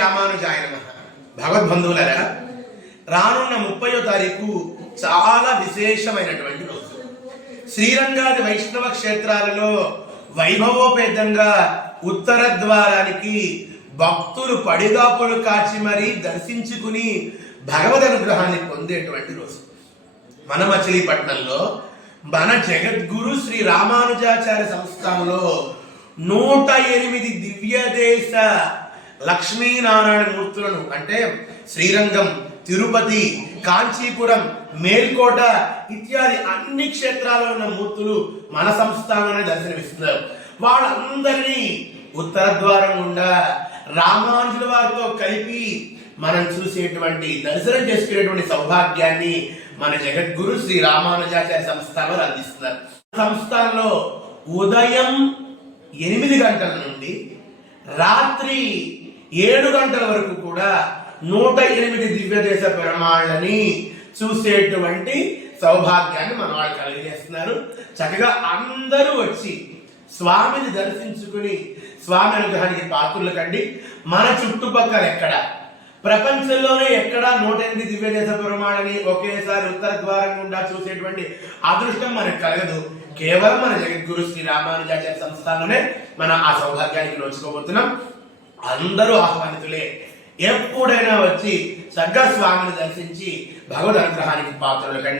రామానుజాయ నమః. భగవద్బంధువులారా, రానున్న 30వ తారీఖు చాలా విశేషమైనటువంటి రోజు. శ్రీరంగాది వైష్ణవ క్షేత్రాలలో వైభవోపేతంగా ఉత్తర ద్వారానికి భక్తులు పడిగాపులు కాచి మరీ దర్శించుకుని భగవద్ అనుగ్రహాన్ని పొందేటువంటి రోజు. మన మచిలీపట్నంలో మన జగద్గురు శ్రీ రామానుజాచార్య సంస్థానంలో 108 దివ్యదేశ లక్ష్మీనారాయణ మూర్తులను, అంటే శ్రీరంగం, తిరుపతి, కాంచీపురం, మేల్కోట ఇత్యాది అన్ని క్షేత్రాల్లో ఉన్న మూర్తులు మన సంస్థానంలోనే దర్శనమిస్తున్నారు. వాళ్ళందరినీ ఉత్తర ద్వారం గుండా రామానుజుల వారితో కలిపి మనం చూసేటువంటి, దర్శనం చేసుకునేటువంటి సౌభాగ్యాన్ని మన జగద్గురు శ్రీ రామానుజాచార్య సంస్థానంలో అందిస్తున్నారు. సంస్థానంలో ఉదయం 8 గంటల నుండి రాత్రి 7 గంటల వరకు కూడా 108 దివ్యదేశ పెరుమాళ్ళని చూసేటువంటి సౌభాగ్యాన్ని మన వాళ్ళు కలిగజేస్తున్నారు. చక్కగా అందరూ వచ్చి స్వామిని దర్శించుకుని స్వామి అనుగ్రహానికి పాత్రలు కండి. మన చుట్టుపక్కల ఎక్కడ, ప్రపంచంలోనే ఎక్కడ 108 దివ్యదేశ పెరుమాళ్ళని ఒకేసారి ఉత్తర ద్వారం గుండా చూసేటువంటి అదృష్టం మనకు కలగదు. కేవలం మన జగద్గురు శ్రీ రామానుజాచార్య సంస్థానంలోనే మనం ఆ సౌభాగ్యానికి నోచుకోబోతున్నాం. అందరూ ఆహ్వానితులే. ఎప్పుడైనా వచ్చి చక్కగా స్వామిని దర్శించి భగవద్ అనుగ్రహానికి పాత్రలు కండి.